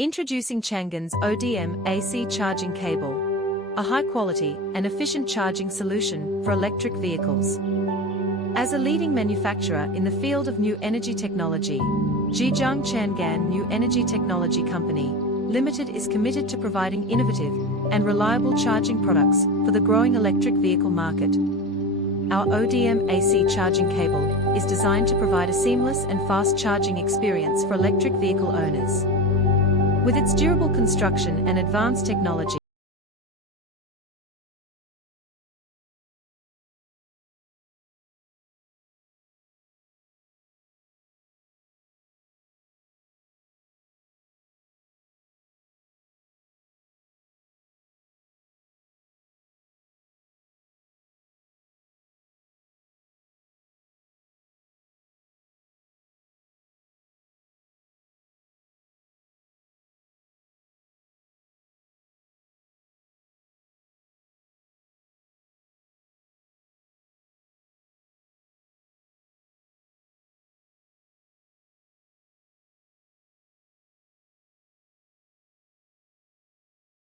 Introducing Changan's ODM AC Charging Cable, a high-quality and efficient charging solution for electric vehicles. As a leading manufacturer in the field of new energy technology, Zhejiang Changan New Energy Technology Company Limited is committed to providing innovative and reliable charging products for the growing electric vehicle market. Our ODM AC charging cable is designed to provide a seamless and fast charging experience for electric vehicle owners. With its durable construction and advanced technology,